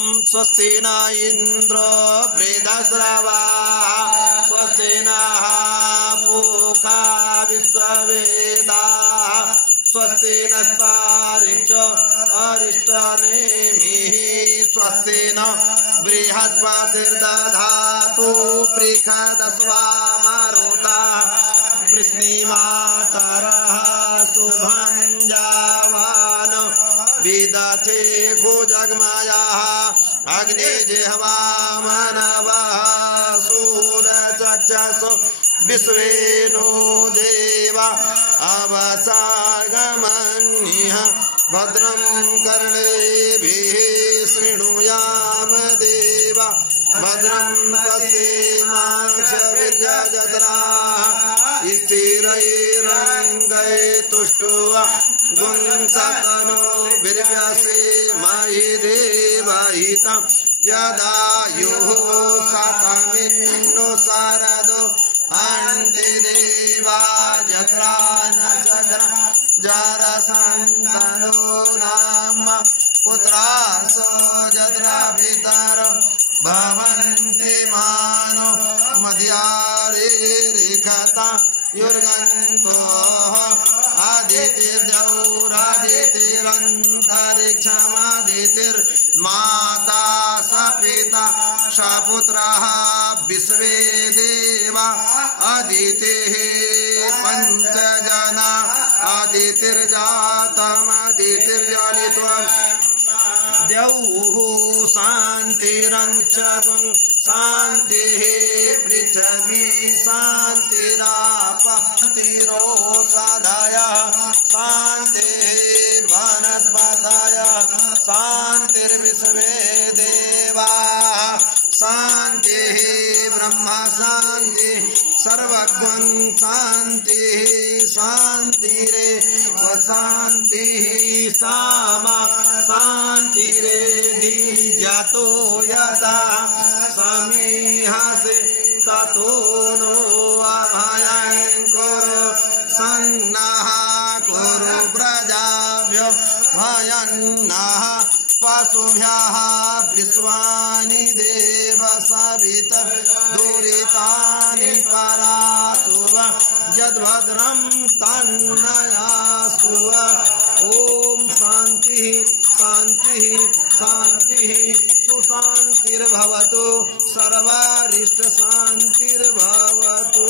स्वस्ति न इंद्र वृद्धश्रवाः स्वस्ति नः पूषा विश्ववेदाः स्वस्ति नस्तारिक्षो अरिष्टनेमिः स्वस्ति न बृहस्पतिर्दधातु पृषदस्वामरुतः वृष्णिमातरः शुभं जावान विदथे भुजगमयः अग्निजिह्वा मनवः सूरचक्षुषो विश्वेनो देवा अवसागमन्यः भद्रं कर्णेभिः शृणुयाम देवा भद्रं पश्येमाक्षवीर्यजत्राः स्थिरैरङ्गैस्तुष्ट्वा गुंसतनो वीर्यसेमहि देवहितं यदायुः शतमिन्नो शरदो अन्ति देवा जत्रा न चक्र जरसन्तनो नाम पुत्रासो जत्रा पितरो भवन्ति मानो मध्यारेरिखता युर्गन्तोः आदितिर्द्यौरादितिरन्तरिक्षमादितिर्माता स पिता स पुत्रः विश्वे देवा अदितिः पञ्चजना अदितिर्जातमदितिर्जनित्वम् द्यौः शान्तिरञ्चगुं शान्तिः पृथिवी शान्तिरापः शान्तिरोषधयः शान्तिः वनस्पतयः शान्तिर्विश्वे देवाः शान्तिः ब्रह्म शान्तिः सर्वज्ञं शान्तिः शान्तिरेव शान्तिः सामा शान्तिरेधि जातो यदा समीहसे ततो नो अभयङ्करो सन्नः कुरु प्रजाभ्यो भयन्नः पशुभ्यः विश्वानि देव सवितर् दुरितानि परासुव यद्भद्रं तन्नयासु ॐ शान्तिः शान्तिः शान्तिः सुशान्तिर्भवतु सर्वारिष्ट शान्तिर्भवतु।